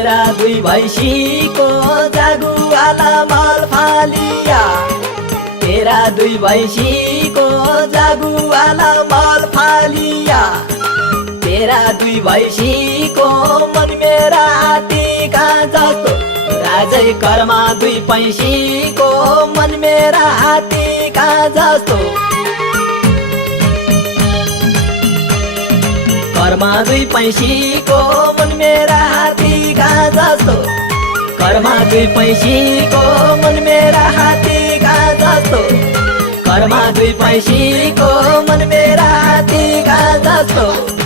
तेरा दुई भैँसीको जागुवाला मल फालिया तेरा दुई भैँसीको जागुवाला मल फालिया तेरा दुई भैँसीको मन मेरा हात्तीका जस्तो राजै कर्मा दुई भैँसीको मन मेरा हात्तीका जस्तो कर्मा दुई भैँसीको मन मेरा हात्तीका जस्तो कर्मा दुई भैँसीको मन मेरा हात्तीका जस्तो कर्मा दुई भैँसीको मन मेरा हात्तीका जस्तो